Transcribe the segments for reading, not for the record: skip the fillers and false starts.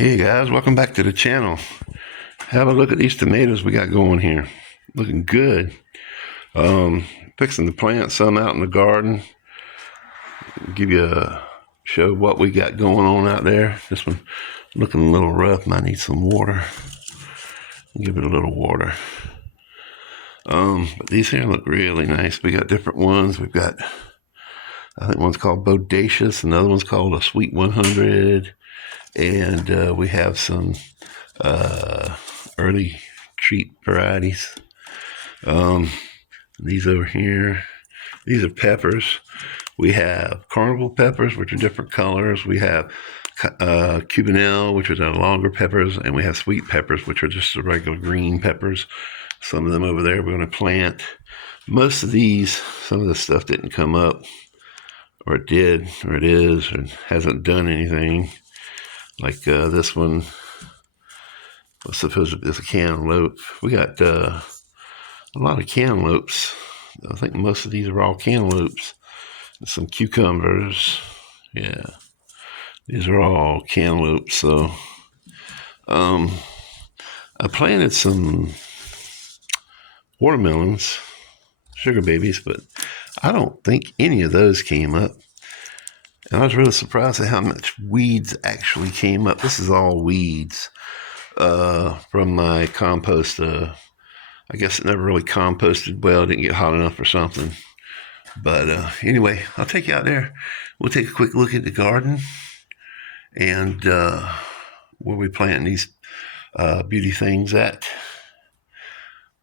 Hey guys, welcome back to the channel. Have a look at these tomatoes we got going here. Looking good. Fixing to plant some out in the garden. Give you a show what we got going on out there. This one looking a little rough. Might need some water. Give it a little water. But these here look really nice. We got different ones. We've got, I think one's called Bodacious, another one's called a Sweet 100. And we have some early treat varieties. These over here, these are peppers. We have carnival peppers, which are different colors. We have Cubanelle, which are the longer peppers, and we have sweet peppers, which are just the regular green peppers. Some of them over there we're going to plant. Most of these, some of the stuff didn't come up, or it did, or it is, or hasn't done anything. Like this one was supposed to be a cantaloupe. We got a lot of cantaloupes. I think most of these are all cantaloupes. And some cucumbers. Yeah, these are all cantaloupes. So I planted some watermelons, sugar babies, but I don't think any of those came up. And I was really surprised at how much weeds actually came up. This is all weeds from my compost. I guess it never really composted well. It didn't get hot enough or something. But anyway, I'll take you out there. We'll take a quick look at the garden and where we planting these beauty things at.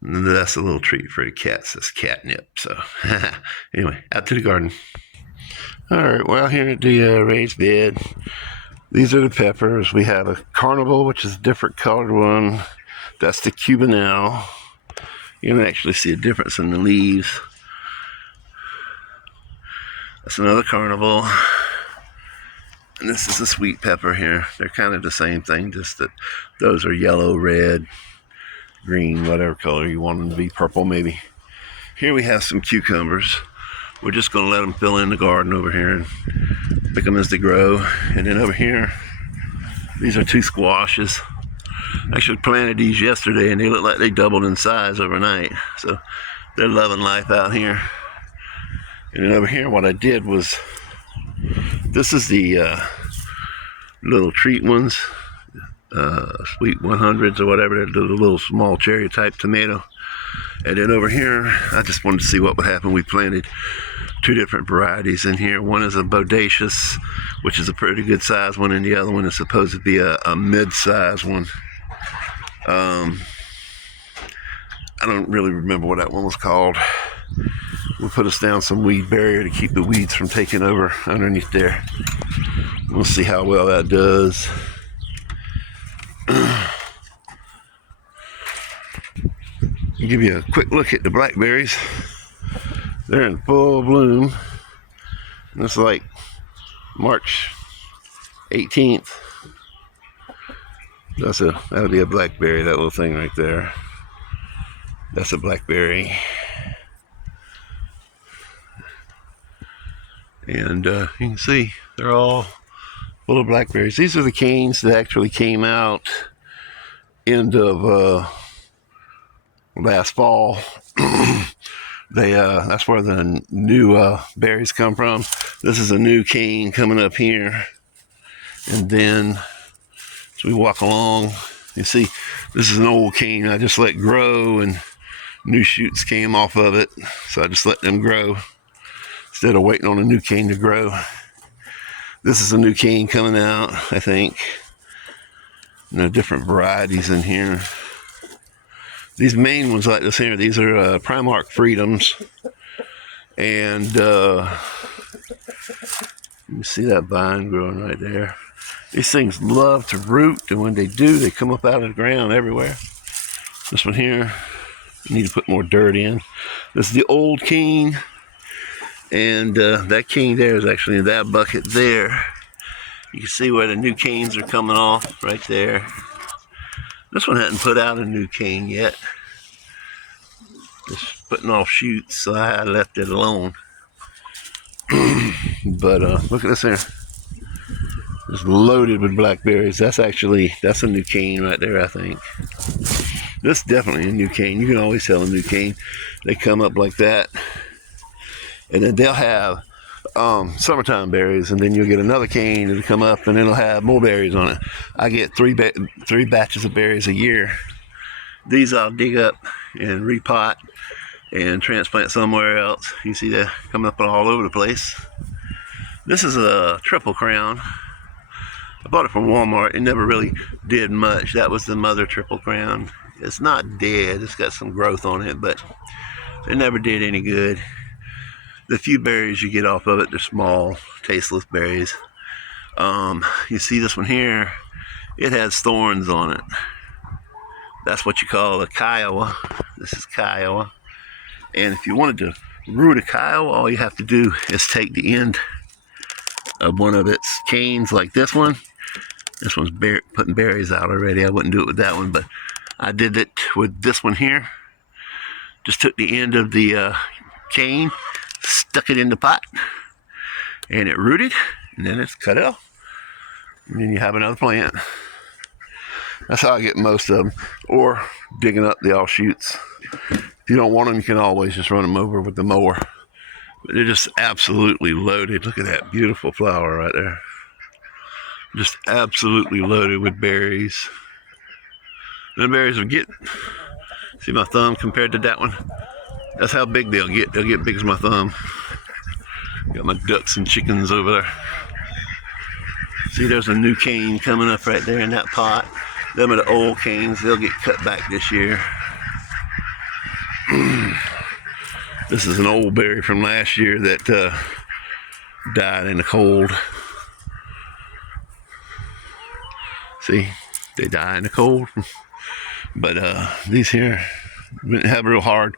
And that's a little treat for the cats. That's catnip. So anyway, out to the garden. All right, well, here at the raised bed, these are the peppers. We have a carnival, which is a different colored one. That's the Cubanelle. You can actually see a difference in the leaves. That's another carnival. And this is the sweet pepper here. They're kind of the same thing, just that those are yellow, red, green, whatever color you want them to be, purple maybe. Here we have some cucumbers. We're just going to let them fill in the garden over here and pick them as they grow. And then over here, these are two squashes. I actually planted these yesterday and they look like they doubled in size overnight. So they're loving life out here. And then over here, what I did was, this is the little treat ones, sweet 100s or whatever, the little small cherry type tomato. And then over here, I just wanted to see what would happen. We planted two different varieties in here. One is a Bodacious, which is a pretty good size one, and the other one is supposed to be a mid-size one. I don't really remember what that one was called. We'll put us down some weed barrier to keep the weeds from taking over underneath there. We'll see how well that does. I'll give you a quick look at the blackberries. They're in full bloom. And it's like March 18th. That'll be a blackberry, that little thing right there. That's a blackberry. And you can see they're all full of blackberries. These are the canes that actually came out end of last fall. That's where the new berries come from. This is a new cane coming up here. And then as we walk along, you see this is an old cane I just let grow and new shoots came off of it. So I just let them grow instead of waiting on a new cane to grow. This is a new cane coming out, I think. And there are different varieties in here. These main ones like this here, these are Primark Freedoms. And you see that vine growing right there. These things love to root, and when they do, they come up out of the ground everywhere. This one here, you need to put more dirt in. This is the old cane. And that cane there is actually in that bucket there. You can see where the new canes are coming off right there. This one hadn't put out a new cane yet. Just putting off shoots, so I left it alone. But look at this here. It's loaded with blackberries. That's a new cane right there, I think. This is definitely a new cane. You can always tell a new cane. They come up like that. And then they'll have summertime berries, and then you'll get another cane that'll come up, and it'll have more berries on it. I get three batches of berries a year. These I'll dig up and repot and transplant somewhere else. You see that coming up all over the place. This is a triple crown. I bought it from Walmart. It never really did much. That was the mother triple crown. It's not dead. It's got some growth on it, but it never did any good. The few berries you get off of it, they're small, tasteless berries. You see this one here? It has thorns on it. That's what you call a Kiowa. This is Kiowa. And if you wanted to root a Kiowa, all you have to do is take the end of one of its canes, like this one. This one's putting berries out already. I wouldn't do it with that one, but I did it with this one here. Just took the end of the cane, stuck it in the pot, and it rooted, and then it's cut off. And then you have another plant. That's how I get most of them, or digging up the offshoots. If you don't want them, you can always just run them over with the mower. But they're just absolutely loaded. Look at that beautiful flower right there. Just absolutely loaded with berries. And the berries will get, see my thumb compared to that one? That's how big they'll get. They'll get big as my thumb. Got my ducks and chickens over there. See, there's a new cane coming up right there in that pot. Them are the old canes. They'll get cut back this year. This is an old berry from last year that died in the cold. See, they die in the cold. But these here have a real hard,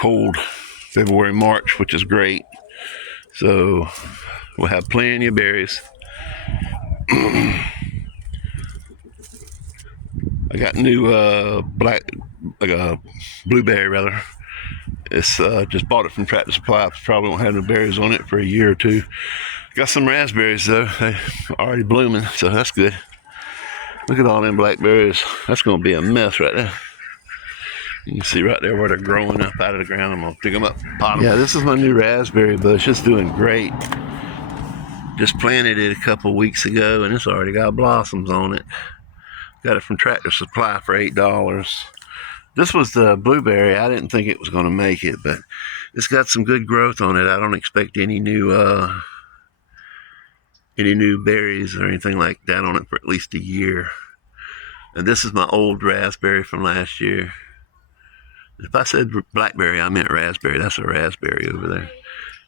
cold February, March, which is great. So we'll have plenty of berries. I got new blueberry rather. It's just bought it from Tractor Supply. Probably won't have no berries on it for a year or two. Got some raspberries though. They're already blooming, so that's good. Look at all them blackberries. That's gonna be a mess right there. You can see right there where they're growing up out of the ground. I'm gonna dig them up, pot them. Yeah, this is my new raspberry bush. It's doing great. Just planted it a couple weeks ago, and it's already got blossoms on it. Got it from Tractor Supply for $8. This was the blueberry. I didn't think it was going to make it, but it's got some good growth on it. I don't expect any new berries or anything like that on it for at least a year. And this is my old raspberry from last year. If I said blackberry, I meant raspberry. That's a raspberry over there.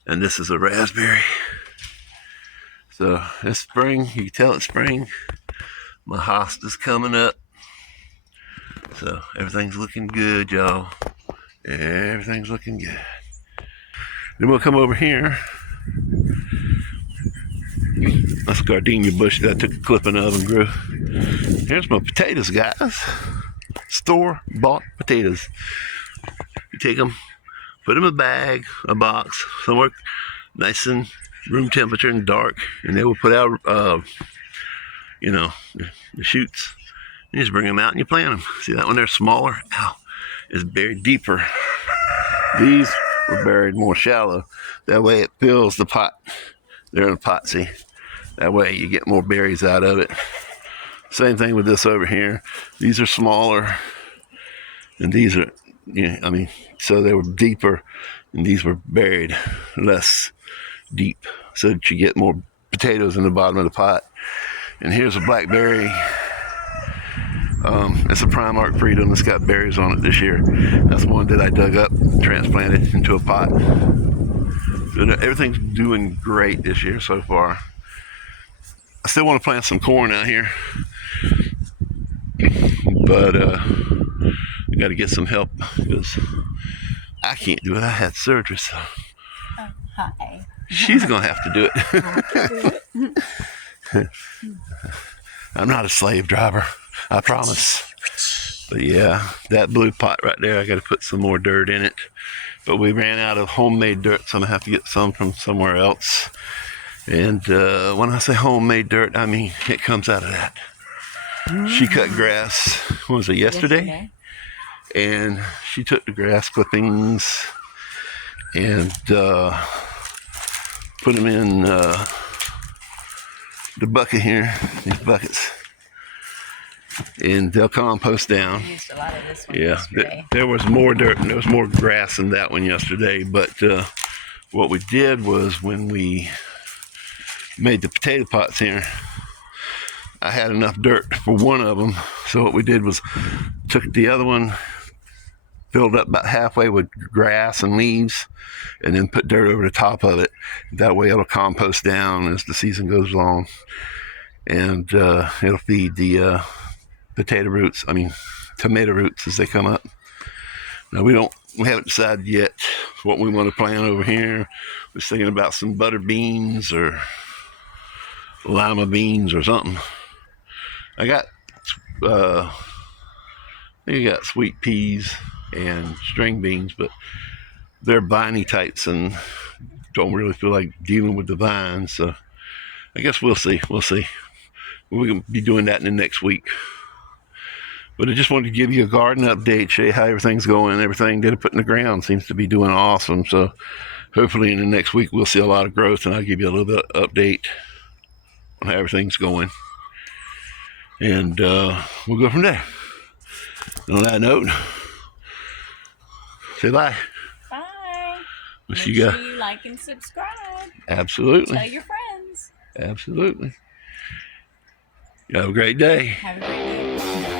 And this is a raspberry. So it's spring. You can tell it's spring. My hosta's coming up. So everything's looking good, y'all. Everything's looking good. Then we'll come over here. That's a gardenia bush that I took a clipping of and grew. Here's my potatoes, guys. Store-bought potatoes. You take them, put them in a bag, a box, somewhere nice and room temperature and dark, and they will put out, the shoots. You just bring them out and you plant them. See that one there, smaller? Ow, it's buried deeper. These were buried more shallow. That way it fills the pot. They're in a pot, see? That way you get more berries out of it. Same thing with this over here. These are smaller, and these are, so they were deeper, and these were buried less deep, so that you get more potatoes in the bottom of the pot. And here's a blackberry. It's a Primark Freedom. It's got berries on it this year. That's one that I dug up, transplanted into a pot. So everything's doing great this year so far. I still want to plant some corn out here, but I got to get some help because I can't do it. I had surgery, so hi. She's gonna have to do it. I'm not a slave driver, I promise. But yeah, that blue pot right there, I got to put some more dirt in it. But we ran out of homemade dirt, so I'm gonna have to get some from somewhere else. And when I say homemade dirt, I mean it comes out of that. She cut grass, what was it, yesterday? And she took the grass clippings and put them in the bucket here, these buckets. And they'll compost down. I used a lot of this one Yeah, yesterday. there was more dirt and there was more grass in that one yesterday. But what we did was when we made the potato pots here, I had enough dirt for one of them. So what we did was took the other one, filled up about halfway with grass and leaves, and then put dirt over the top of it. That way it'll compost down as the season goes along. And it'll feed the tomato roots as they come up. Now we haven't decided yet what we want to plant over here. I was thinking about some butter beans or lima beans or something. I think I got sweet peas and string beans, but they're viney types and don't really feel like dealing with the vines. So I guess we'll see. We're going to be doing that in the next week. But I just wanted to give you a garden update, show you how everything's going. Everything that I put in the ground seems to be doing awesome. So hopefully in the next week we'll see a lot of growth, and I'll give you a little bit of update on how everything's going. And we'll go from there. And on that note, say bye. Bye. We'll Make see sure you. you like and subscribe. Absolutely. Tell your friends. Absolutely. You have a great day. Have a great day.